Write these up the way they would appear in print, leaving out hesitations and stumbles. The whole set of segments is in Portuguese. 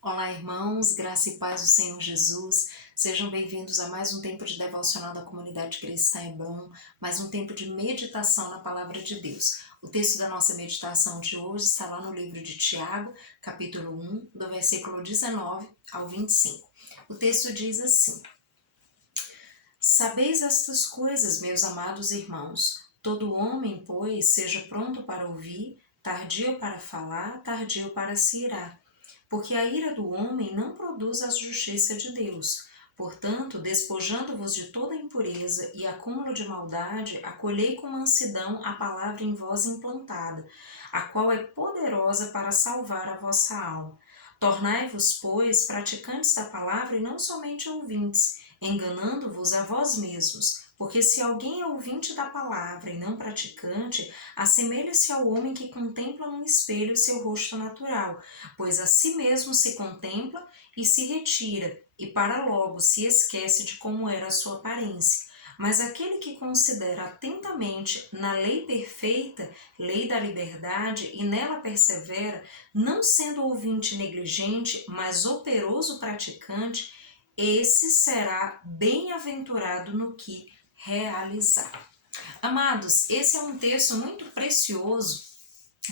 Olá, irmãos, graça e paz do Senhor Jesus. Sejam bem-vindos a mais um tempo de devocional da comunidade cristã Hebron, mais um tempo de meditação na palavra de Deus. O texto da nossa meditação de hoje está lá no livro de Tiago, capítulo 1, do versículo 19 ao 25. O texto diz assim: Sabeis estas coisas, meus amados irmãos. Todo homem, pois, seja pronto para ouvir, tardio para falar, tardio para se irar. Porque a ira do homem não produz a justiça de Deus. Portanto, despojando-vos de toda impureza e acúmulo de maldade, acolhei com mansidão a palavra em vós implantada, a qual é poderosa para salvar a vossa alma. Tornai-vos, pois, praticantes da palavra e não somente ouvintes, enganando-vos a vós mesmos. Porque se alguém é ouvinte da palavra e não praticante, assemelha-se ao homem que contempla num espelho seu rosto natural, pois a si mesmo se contempla e se retira, e para logo se esquece de como era a sua aparência. Mas aquele que considera atentamente na lei perfeita, lei da liberdade, e nela persevera, não sendo ouvinte negligente, mas operoso praticante, esse será bem-aventurado no que realizar. Amados, esse é um texto muito precioso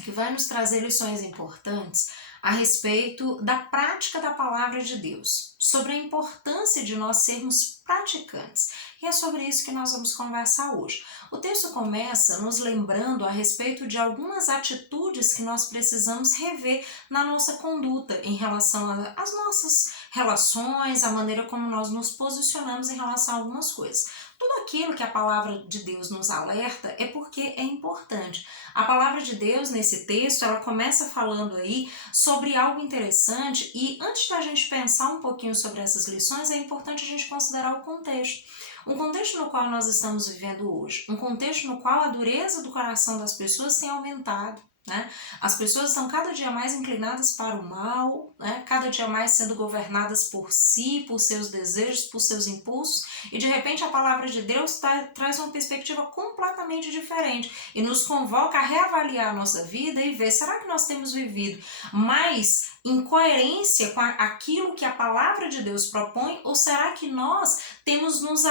que vai nos trazer lições importantes a respeito da prática da palavra de Deus, sobre a importância de nós sermos praticantes. E é sobre isso que nós vamos conversar hoje. O texto começa nos lembrando a respeito de algumas atitudes que nós precisamos rever na nossa conduta em relação às nossas relações, a maneira como nós nos posicionamos em relação a algumas coisas. Tudo aquilo que a palavra de Deus nos alerta é porque é importante. A palavra de Deus, nesse texto, ela começa falando aí sobre algo interessante e antes da gente pensar um pouquinho sobre essas lições, é importante a gente considerar o contexto. Um contexto no qual nós estamos vivendo hoje, um contexto no qual a dureza do coração das pessoas tem aumentado. Né? As pessoas estão cada dia mais inclinadas para o mal, né? Cada dia mais sendo governadas por si, por seus desejos, por seus impulsos, e de repente a palavra de Deus traz uma perspectiva completamente diferente e nos convoca a reavaliar a nossa vida e ver, será que nós temos vivido mais em coerência com aquilo que a palavra de Deus propõe, ou será que nós temos nos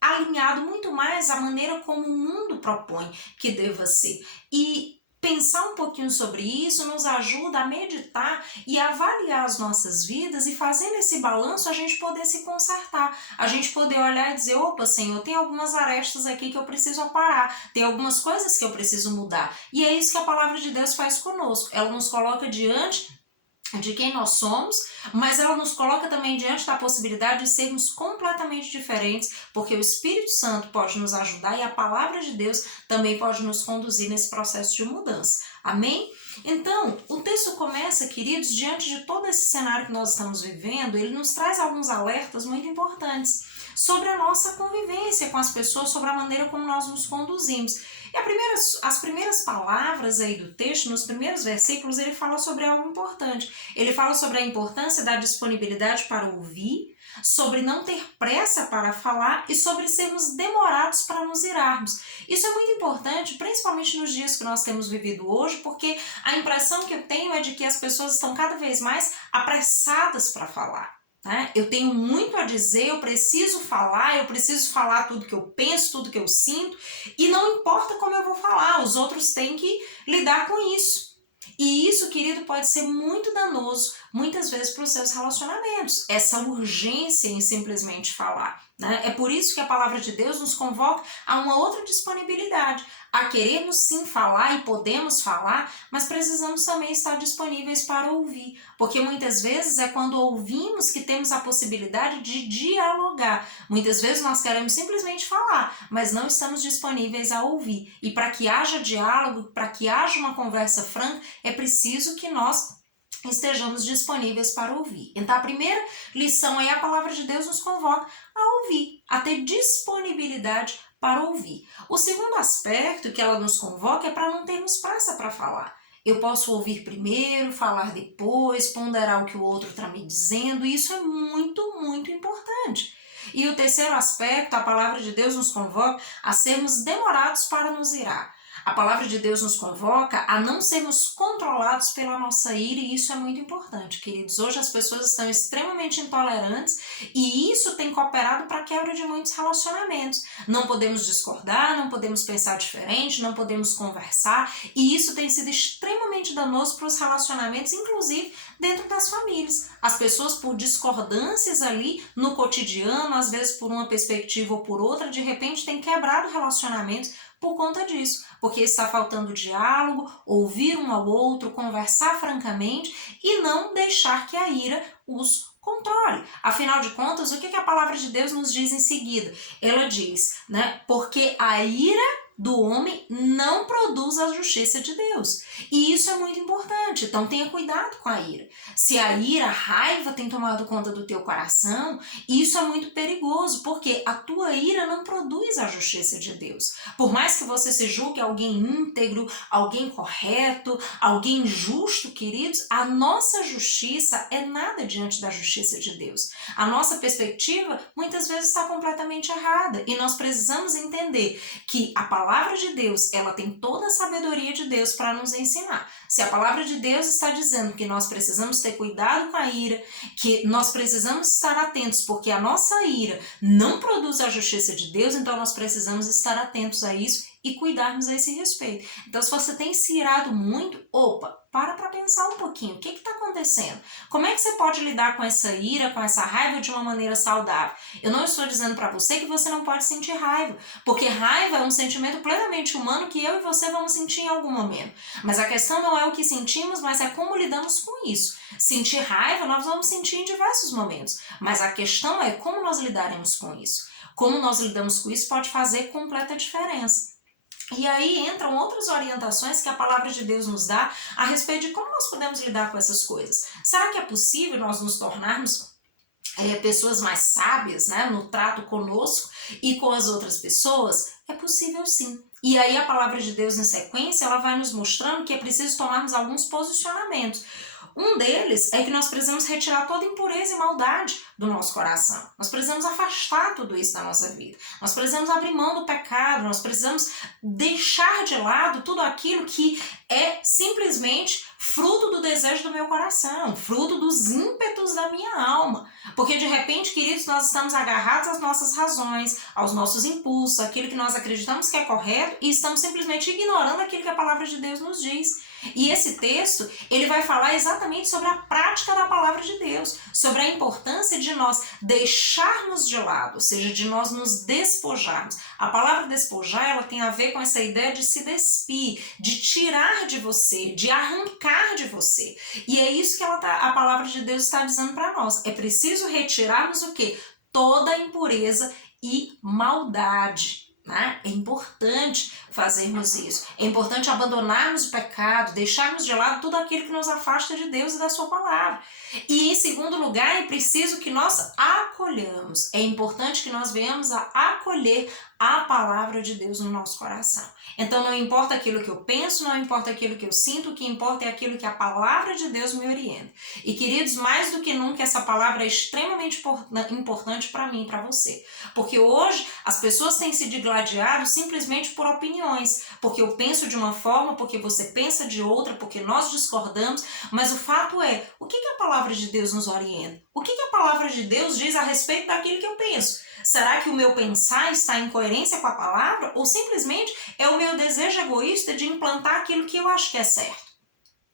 alinhado muito mais à maneira como o mundo propõe que deva ser? E pensar um pouquinho sobre isso nos ajuda a meditar e avaliar as nossas vidas e fazendo esse balanço a gente poder se consertar, a gente poder olhar e dizer, opa Senhor, tem algumas arestas aqui que eu preciso aparar, tem algumas coisas que eu preciso mudar. E é isso que a palavra de Deus faz conosco, ela nos coloca diante de quem nós somos, mas ela nos coloca também diante da possibilidade de sermos completamente diferentes, porque o Espírito Santo pode nos ajudar e a palavra de Deus também pode nos conduzir nesse processo de mudança. Amém? Então, o texto começa, queridos, diante de todo esse cenário que nós estamos vivendo, ele nos traz alguns alertas muito importantes sobre a nossa convivência com as pessoas, sobre a maneira como nós nos conduzimos. E as primeiras palavras aí do texto, nos primeiros versículos, ele fala sobre algo importante. Ele fala sobre a importância da disponibilidade para ouvir, sobre não ter pressa para falar e sobre sermos demorados para nos irarmos. Isso é muito importante, principalmente nos dias que nós temos vivido hoje, porque a impressão que eu tenho é de que as pessoas estão cada vez mais apressadas para falar. Eu tenho muito a dizer, eu preciso falar tudo que eu penso, tudo que eu sinto, e não importa como eu vou falar, os outros têm que lidar com isso. E isso, querido, pode ser muito danoso, muitas vezes, para os seus relacionamentos, essa urgência em simplesmente falar. É por isso que a palavra de Deus nos convoca a uma outra disponibilidade, a queremos sim falar e podemos falar, mas precisamos também estar disponíveis para ouvir, porque muitas vezes é quando ouvimos que temos a possibilidade de dialogar. Muitas vezes nós queremos simplesmente falar, mas não estamos disponíveis a ouvir. E para que haja diálogo, para que haja uma conversa franca, é preciso que nós estejamos disponíveis para ouvir. Então a primeira lição aí, a palavra de Deus nos convoca a ouvir, a ter disponibilidade para ouvir. O segundo aspecto que ela nos convoca é para não termos pressa para falar. Eu posso ouvir primeiro, falar depois, ponderar o que o outro está me dizendo, e isso é muito, muito importante. E o terceiro aspecto, a palavra de Deus nos convoca a sermos demorados para nos irar. A palavra de Deus nos convoca a não sermos controlados pela nossa ira, e isso é muito importante, queridos. Hoje as pessoas estão extremamente intolerantes e isso tem cooperado para a quebra de muitos relacionamentos. Não podemos discordar, não podemos pensar diferente, não podemos conversar, e isso tem sido extremamente danoso para os relacionamentos, inclusive dentro das famílias. As pessoas, por discordâncias ali no cotidiano, às vezes por uma perspectiva ou por outra, de repente têm quebrado relacionamentos por conta disso, porque está faltando diálogo, ouvir um ao outro, conversar francamente e não deixar que a ira os controle. Afinal de contas, o que a palavra de Deus nos diz em seguida? Ela diz, né, porque a ira do homem não produz a justiça de Deus. E isso é muito importante, então tenha cuidado com a ira. Se a ira, a raiva tem tomado conta do teu coração, isso é muito perigoso, porque a tua ira não produz a justiça de Deus. Por mais que você se julgue alguém íntegro, alguém correto, alguém justo, queridos, a nossa justiça é nada diante da justiça de Deus. A nossa perspectiva muitas vezes está completamente errada e nós precisamos entender que a palavra de Deus, ela tem toda a sabedoria de Deus para nos ensinar. Se a palavra de Deus está dizendo que nós precisamos ter cuidado com a ira, que nós precisamos estar atentos porque a nossa ira não produz a justiça de Deus, então nós precisamos estar atentos a isso e cuidarmos a esse respeito. Então, se você tem se irado muito, para pensar um pouquinho. O que está acontecendo? Como é que você pode lidar com essa ira, com essa raiva de uma maneira saudável? Eu não estou dizendo para você que você não pode sentir raiva, porque raiva é um sentimento plenamente humano que eu e você vamos sentir em algum momento. Mas a questão não é o que sentimos, mas é como lidamos com isso. Sentir raiva nós vamos sentir em diversos momentos, mas a questão é como nós lidaremos com isso. Como nós lidamos com isso pode fazer completa diferença. E aí entram outras orientações que a palavra de Deus nos dá a respeito de como nós podemos lidar com essas coisas. Será que é possível nós nos tornarmos pessoas mais sábias, né, no trato conosco e com as outras pessoas? É possível sim. E aí a palavra de Deus em sequência, ela vai nos mostrando que é preciso tomarmos alguns posicionamentos. Um deles é que nós precisamos retirar toda impureza e maldade do nosso coração. Nós precisamos afastar tudo isso da nossa vida. Nós precisamos abrir mão do pecado, nós precisamos deixar de lado tudo aquilo que é simplesmente fruto do desejo do meu coração, fruto dos ímpetos da minha alma. Porque de repente, queridos, nós estamos agarrados às nossas razões, aos nossos impulsos, aquilo que nós acreditamos que é correto e estamos simplesmente ignorando aquilo que a palavra de Deus nos diz. E esse texto, ele vai falar exatamente sobre a prática da palavra de Deus, sobre a importância de nós deixarmos de lado, ou seja, de nós nos despojarmos. A palavra despojar, ela tem a ver com essa ideia de se despir, de tirar de você, de arrancar de você. E é isso que a palavra de Deus está dizendo para nós. É preciso retirarmos o quê? Toda a impureza e maldade. Né? É importante fazermos isso. É importante abandonarmos o pecado, deixarmos de lado tudo aquilo que nos afasta de Deus e da sua palavra. E em segundo lugar, é preciso que nós acolhamos. É importante que nós venhamos a acolher a palavra de Deus no nosso coração. Então não importa aquilo que eu penso, não importa aquilo que eu sinto, o que importa é aquilo que a palavra de Deus me orienta. E queridos, mais do que nunca essa palavra é extremamente importante para mim e para você. Porque hoje as pessoas têm se digladiado simplesmente por opiniões. Porque eu penso de uma forma, porque você pensa de outra, porque nós discordamos. Mas o fato é, o que a palavra de Deus nos orienta? O que a palavra de Deus diz a respeito daquilo que eu penso? Será que o meu pensar está em coerência com a palavra? Ou simplesmente é o meu desejo egoísta de implantar aquilo que eu acho que é certo?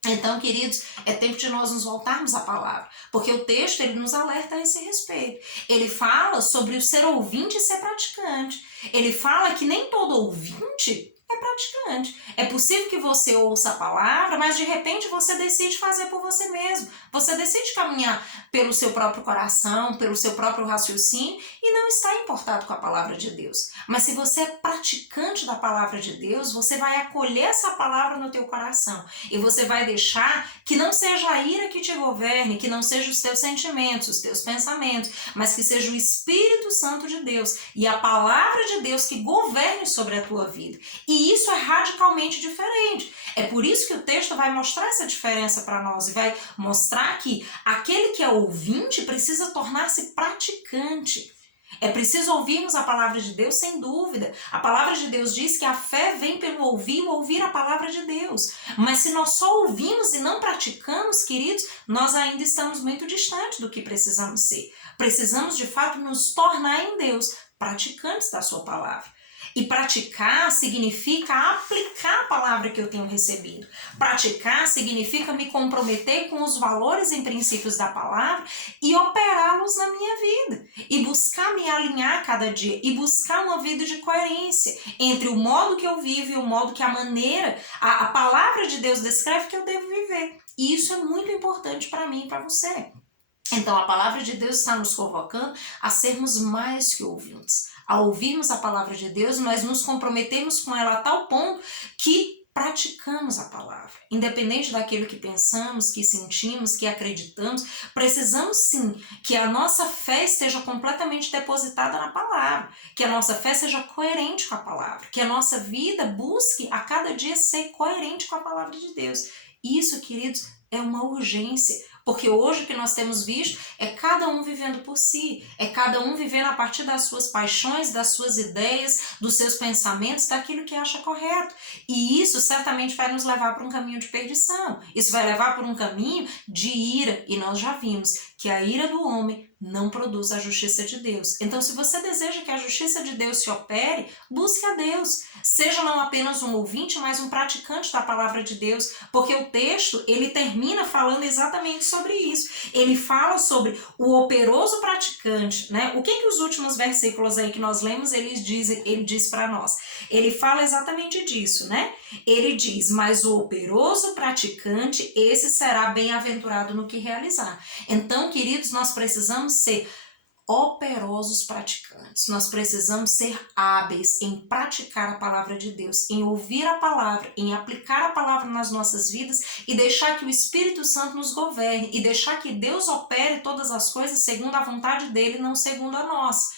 Então, queridos, é tempo de nós nos voltarmos à palavra, porque o texto ele nos alerta a esse respeito. Ele fala sobre o ser ouvinte e ser praticante. Ele fala que nem todo ouvinte é praticante. É possível que você ouça a palavra, mas de repente você decide fazer por você mesmo. Você decide caminhar pelo seu próprio coração, pelo seu próprio raciocínio e não está importado com a palavra de Deus. Mas se você é praticante da palavra de Deus, você vai acolher essa palavra no teu coração e você vai deixar que não seja a ira que te governe, que não seja os teus sentimentos, os teus pensamentos, mas que seja o Espírito Santo de Deus e a palavra de Deus que governe sobre a tua vida. E isso é radicalmente diferente. É por isso que o texto vai mostrar essa diferença para nós e vai mostrar que aquele que é ouvinte precisa tornar-se praticante. É preciso ouvirmos a palavra de Deus, sem dúvida. A palavra de Deus diz que a fé vem pelo ouvir a palavra de Deus. Mas se nós só ouvimos e não praticamos, queridos, nós ainda estamos muito distantes do que precisamos ser. Precisamos, de fato, nos tornar em Deus praticantes da sua palavra. E praticar significa aplicar a palavra que eu tenho recebido. Praticar significa me comprometer com os valores e princípios da palavra e operá-los na minha vida. E buscar me alinhar a cada dia. E buscar uma vida de coerência entre o modo que eu vivo e o modo que a palavra de Deus descreve que eu devo viver. E isso é muito importante para mim e para você. Então, a palavra de Deus está nos convocando a sermos mais que ouvintes. A ouvirmos a palavra de Deus, mas nos comprometemos com ela a tal ponto que praticamos a palavra. Independente daquilo que pensamos, que sentimos, que acreditamos, precisamos sim que a nossa fé esteja completamente depositada na palavra, que a nossa fé seja coerente com a palavra, que a nossa vida busque a cada dia ser coerente com a palavra de Deus. Isso, queridos, é uma urgência. Porque hoje o que nós temos visto é cada um vivendo por si, é cada um vivendo a partir das suas paixões, das suas ideias, dos seus pensamentos, daquilo que acha correto. E isso certamente vai nos levar para um caminho de perdição. Isso vai levar para um caminho de ira. E nós já vimos que a ira do homem não produz a justiça de Deus. Então, se você deseja que a justiça de Deus se opere, busque a Deus. Seja não apenas um ouvinte, mas um praticante da palavra de Deus, porque o texto, ele termina falando exatamente sobre isso. Ele fala sobre o operoso praticante, né? O que os últimos versículos aí que nós lemos, ele diz para nós? Ele fala exatamente disso, né? Ele diz, mas o operoso praticante, esse será bem-aventurado no que realizar. Então, queridos, nós precisamos ser operosos praticantes. Nós precisamos ser hábeis em praticar a palavra de Deus, em ouvir a palavra, em aplicar a palavra nas nossas vidas e deixar que o Espírito Santo nos governe e deixar que Deus opere todas as coisas segundo a vontade dele, não segundo a nós.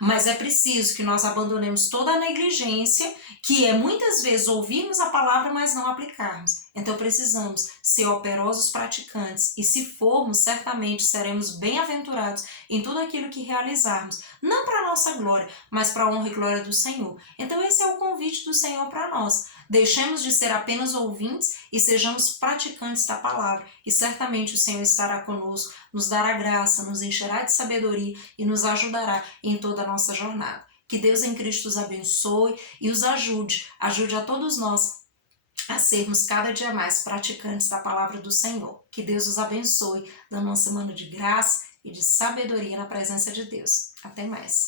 Mas é preciso que nós abandonemos toda a negligência, que é muitas vezes ouvirmos a palavra, mas não aplicarmos. Então precisamos ser operosos praticantes e se formos, certamente seremos bem-aventurados em tudo aquilo que realizarmos. Não para a nossa glória, mas para a honra e glória do Senhor. Então esse é o convite do Senhor para nós. Deixemos de ser apenas ouvintes e sejamos praticantes da palavra. E certamente o Senhor estará conosco, nos dará graça, nos encherá de sabedoria e nos ajudará em toda a nossa jornada. Que Deus em Cristo os abençoe e os ajude a todos nós a sermos cada dia mais praticantes da palavra do Senhor. Que Deus os abençoe, dando uma semana de graça e de sabedoria na presença de Deus. Até mais.